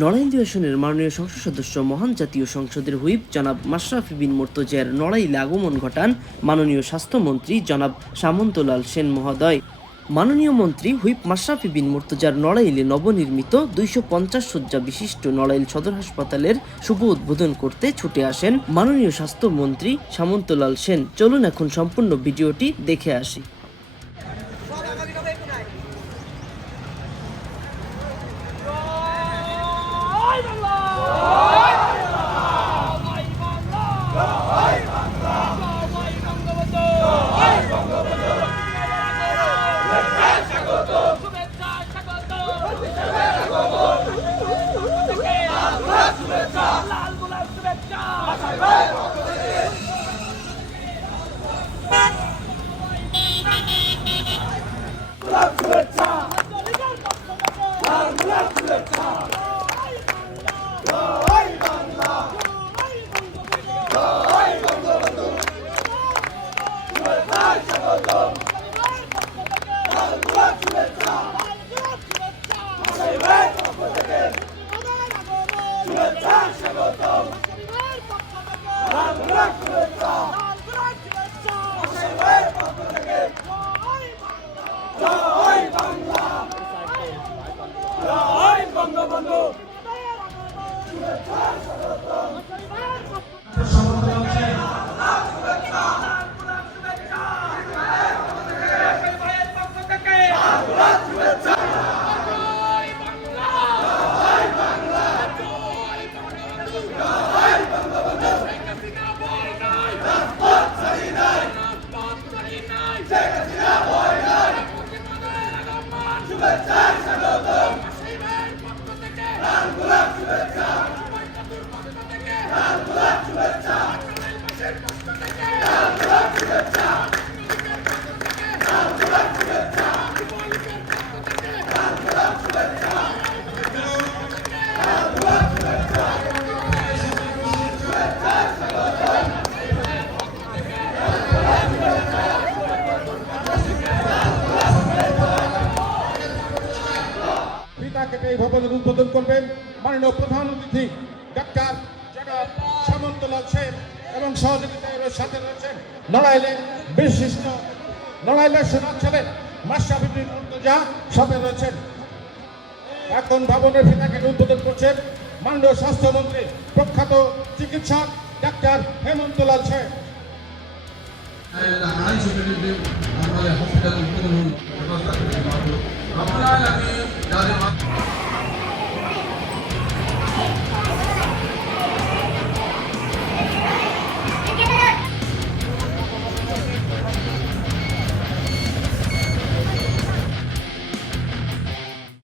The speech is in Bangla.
নড়াইল আসনের মাননীয় সংসদ সদস্য, মহান জাতীয় সংসদের হুইপ জনাব মাশরাফি বিন মুর্তজার নড়াইলে আগমন ঘটান মাননীয় স্বাস্থ্যমন্ত্রী জনাব সামন্তলাল সেন মহোদয়। মাননীয় মন্ত্রী হুইপ মাশরাফি বিন মুর্তজার নড়াইলে নবনির্মিত দুইশো পঞ্চাশ শয্যা বিশিষ্ট নড়াইল সদর হাসপাতালের শুভ উদ্বোধন করতে ছুটে আসেন মাননীয় স্বাস্থ্যমন্ত্রী সামন্তলাল সেন। চলুন এখন সম্পূর্ণ ভিডিওটি দেখে আসি। Let's go, let's go. libertad. এই ভবনের উদ্বোধন করবেন মাননীয় প্রধান অতিথি, ডাক্তার জনাব সামন্তলাল সেন এবং সহযোগিতায় সাথে রয়েছেন নড়াইলে বিশিষ্ট ছেলে মাশরাফি বিন মুর্তজা সাথে রয়েছেন। এখন ভবনের ফিতা কেটে উদ্বোধন করছেন মাননীয় স্বাস্থ্যমন্ত্রী, প্রখ্যাত চিকিৎসক ডাক্তার হেমন্তলাল সেন। আমাদের হসপিটাল رب العالمين.